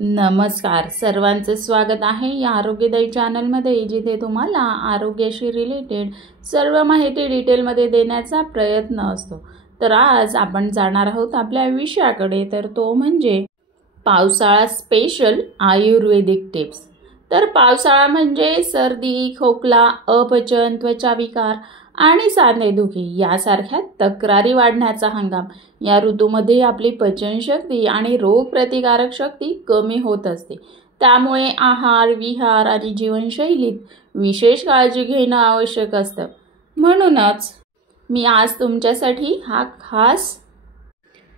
नमस्कार, सर्वांचे स्वागत आहे या आरोग्यदायी चॅनलमध्ये, जिथे तुम्हाला आरोग्याशी रिलेटेड सर्व माहिती डिटेलमध्ये देण्याचा प्रयत्न असतो। तर आज आपण जाणार आहोत आपल्या विषयाकडे, तर तो म्हणजे पावसाळा स्पेशल आयुर्वेदिक टिप्स। तर पावसाळा म्हणजे सर्दी, खोकला, अपचन, त्वचा विकार आणि सांधेदुखी यासारख्या तक्रारी वाढण्याचा हंगाम। या ऋतूमध्ये आपली पचनशक्ती आणि रोगप्रतिकारक शक्ती कमी होत असते, त्यामुळे आहार, विहार आणि जीवनशैलीत विशेष काळजी घेणं आवश्यक असतं। म्हणूनच मी आज तुमच्यासाठी हा खास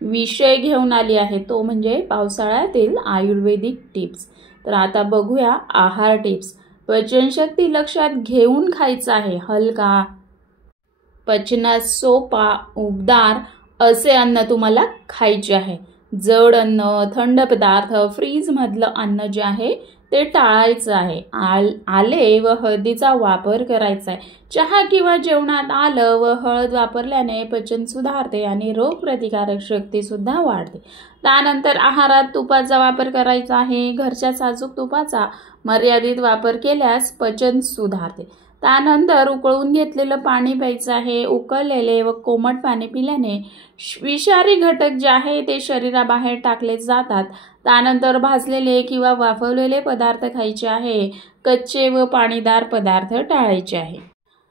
विषय घेऊन आली आहे, तो म्हणजे पावसाळ्यातील आयुर्वेदिक टिप्स। तर आता बघूया आहार टिप्स। पचनशक्ती लक्षात घेऊन खायचं आहे। हलका, पचनास सोपा, उबदार असे अन्न तुम्हाला खायचे आहे। जड अन्न, थंड पदार्थ, फ्रीजमधलं अन्न जे आहे ते टाळायचं आहे। आले व हळदीचा वापर करायचा आहे। चहा किंवा जेवणात आलं व हळद वापरल्याने पचन सुधारते आणि रोगप्रतिकारक शक्ती सुद्धा वाढते। त्यानंतर आहारात तुपाचा वापर करायचा आहे। घरच्या साजूक तुपाचा मर्यादित वापर केल्यास पचन सुधारते। त्यानंतर उकळून घेतलेलं पाणी प्यायचं आहे। उकळलेले व कोमट पाणी पिल्याने विषारी घटक जे आहे ते शरीराबाहेर टाकले जातात। त्यानंतर भाजलेले किंवा वाफवलेले पदार्थ खायचे आहे। कच्चे व पाणीदार पदार्थ टाळायचे आहे।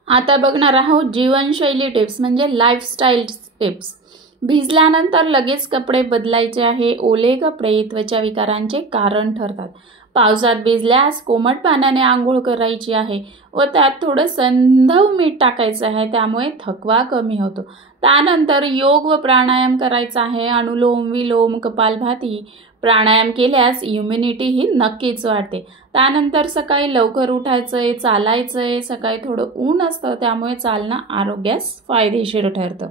आता बघणार आहोत जीवनशैली टिप्स म्हणजे लाईफस्टाईल टिप्स। भिजल्यानंतर लगेच कपडे बदलायचे आहे। ओले कपडे त्वचा विकारांचे कारण ठरतात। पावसात भिजल्यास कोमट पाण्याने आंघोळ करायची आहे व त्यात थोडं संधव मीठ टाकायचं आहे, त्यामुळे थकवा कमी होतो। त्यानंतर योग व प्राणायाम करायचा आहे। अनुलोम विलोम, कपालभाती प्राणायाम केल्यास इम्युनिटी ही नक्कीच वाढते। त्यानंतर सकाळी लवकर उठायचंय, चालायचंय। सकाळी थोडं ऊन असतं, त्यामुळे चालणं आरोग्यास फायदेशीर ठरतं।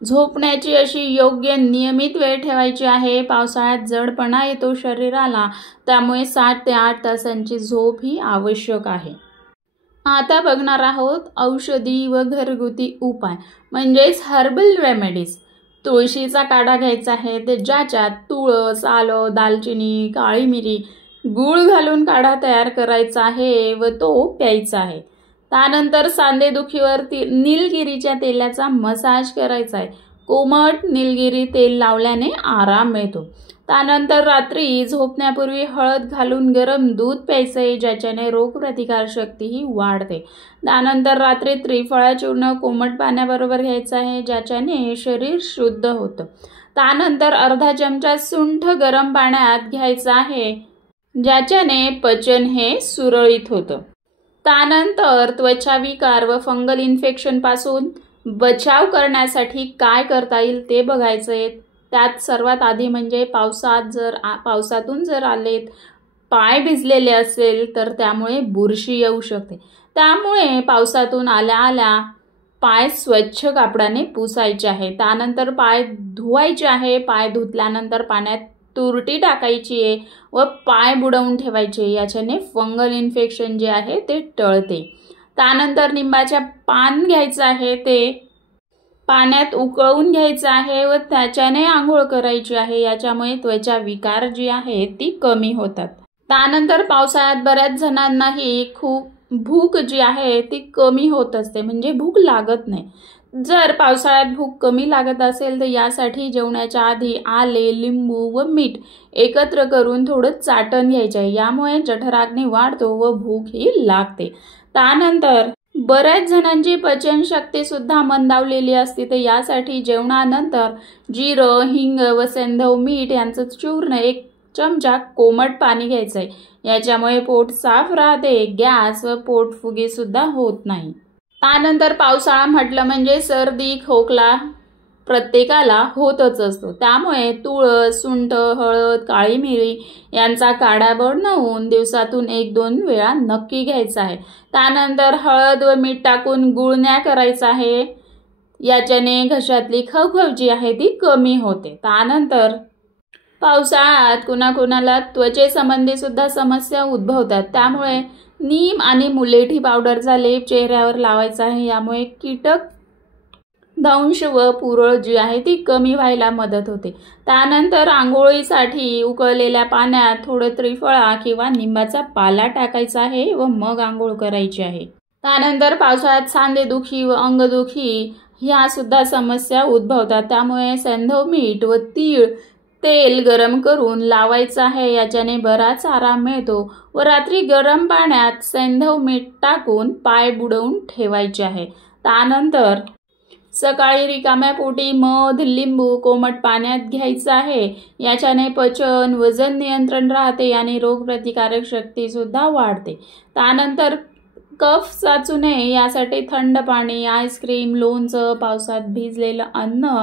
झोपण्याची अशी योग्य नियमित वेळ ठेवायची आहे। पावसाळ्यात जडपणा येतो शरीराला, त्यामुळे 7 ते 8 तासांची झोप ही आवश्यक आहे। आता बघणार आहोत औषधी व घरगुती उपाय म्हणजेच हर्बल रेमेडीज। तुळशीचा काढा घ्यायचा आहे, ते ज्याच्यात तुळस, आलं, दालचिनी, काळी मिरी, गूळ घालून काढा तयार करायचा आहे व तो प्यायचा आहे। त्यानंतर सांधेदुखीवर निलगिरीच्या तेलाचा मसाज करायचा आहे। कोमट निलगिरी तेल लावल्याने आराम मिळतो। त्यानंतर रात्री झोपण्यापूर्वी हळद घालून गरम दूध प्यायचं आहे, ज्याच्याने रोगप्रतिकार शक्ती ही वाढते। त्यानंतर रात्री त्रिफळा चूर्ण कोमट पाण्याबरोबर घ्यायचं आहे, ज्याच्याने शरीर शुद्ध होतं। त्यानंतर अर्धा चमचा सुंठ गरम पाण्यात घ्यायचं आहे, ज्याच्याने पचन हे सुरळीत होतं। त्यानंतर त्वचा विकार व फंगल इन्फेक्शन पासून बचाव करण्यासाठी काय करता येईल ते बघायचं आहे। त्यात सर्वात आधी म्हणजे पावसातून जर आलेत, पाय भिजलेले असेल तर त्यामुळे बुरशी येऊ शकते। त्यामुळे पावसातून आल्या पाय स्वच्छ कापडाने पुसायचे आहे। त्यानंतर पाय धुवायचे आहे। पाय धुतल्यानंतर पाण्यात तुरटी टाकायची आहे व पाय बुडवून ठेवायचे, याच्याने फंगल इन्फेक्शन जे आहे ते टळते। त्यानंतर निंबाचे पान घ्यायचं आहे, ते पाण्यात उकळून घ्यायचं आहे व त्याच्याने आंघोळ करायची आहे, याच्यामुळे त्वचा विकार जी आहे ती कमी होतात। त्यानंतर पावसाळ्यात बऱ्याच जणांनाही खूप भूक जी आहे ती कमी होत असते, म्हणजे भूक लागत नाही। जर पावसाळ्यात भूक कमी लागत असेल तर यासाठी जेवणाच्या आधी आले, लिंबू व मीठ एकत्र करून थोडं चाटण घ्यायचं आहे, यामुळे जठराग्नी वाढतो व भूक ही लागते। त्यानंतर बऱ्याच जणांची पचनशक्ती सुद्धा मंदावलेली असते, तर यासाठी जेवणानंतर जिरं, हिंग व सेंधव मीठ यांचं चूर्ण 1 चमचा कोमट पाणी घ्यायचं आहे, याच्यामुळे पोट साफ राहते, गॅस व पोटफुगी सुद्धा होत नाही। त्यानंतर पावसाळा म्हटलं म्हणजे सर्दी, खोकला प्रत्येकाला होतच असतो, त्यामुळे तुळस, सुंठ, हळद, काळी मिरी यांचा काढा बनवून दिवसातून 1-2 वेळा नक्की घ्यायचा आहे। त्यानंतर हळद व मीठ टाकून गुळण्या करायचा आहे, याच्याने घशातली खवखव जी आहे ती कमी होते। त्यानंतर पावसाळ्यात कुणाकुणाला त्वचेसंबंधी सुद्धा समस्या उद्भवतात, त्यामुळे नीम आणि मुलेठी पावडरचा लेप चेहऱ्यावर लावायचा आहे, यामुळे कीटक दंश व पुरळ जी आहे ती कमी व्हायला मदत होते। त्यानंतर आंघोळीसाठी उकळलेल्या पाण्यात थोडं त्रिफळा किंवा निंबाचा पाला टाकायचा आहे व मग आंघोळ करायची आहे। त्यानंतर पावसाळ्यात सांधेदुखी व अंगदुखी ह्या सुद्धा समस्या उद्भवतात, त्यामुळे सैंधव मीठ व तीळ तेल गरम करून लावायचं आहे। याच्याने बराच आराम मिळतो व रात्री गरम पाण्यात सैंधव मीठ टाकून पाय बुडवून ठेवायचे आहे। त्यानंतर सकाळी रिकाम्या पोटी मध लिंबू कोमट पाण्यात घ्यायचं आहे। याच्याने पचन वजन नियंत्रण राहते आणि रोगप्रतिकारक शक्ती सुद्धा वाढते। त्यानंतर कफ साचू नये यासाठी थंड पाणी आईस्क्रीम लोणचं पावसात भिजलेलं अन्न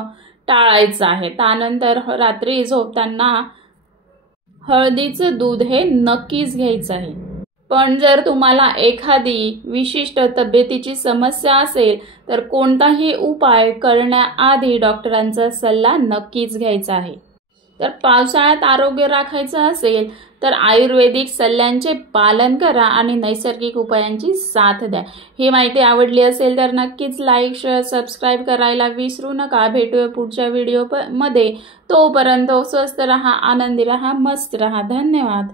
टाळायचं आहे। त्यानंतर रात्री झोपताना हळदीचं दूध हे नक्कीच घ्यायचं आहे। पण जर तुम्हाला एखादी विशिष्ट तब्येतीची समस्या असेल तर कोणताही उपाय करण्याआधी डॉक्टरांचा सल्ला नक्कीच घ्यायचा आहे। तर पावसाळ्यात आरोग्य राखायचं असेल तर आयुर्वेदिक सल्ल्यांचे पालन करा आणि नैसर्गिक उपायांची साथ द्या। ही माहिती आवडली असेल तर नक्कीच लाईक शेअर सबस्क्राईब करायला विसरू नका। भेटूया पुढच्या व्हिडिओ मध्ये। तोपर्यंत स्वस्थ रहा आनंदी रहा मस्त रहा। धन्यवाद।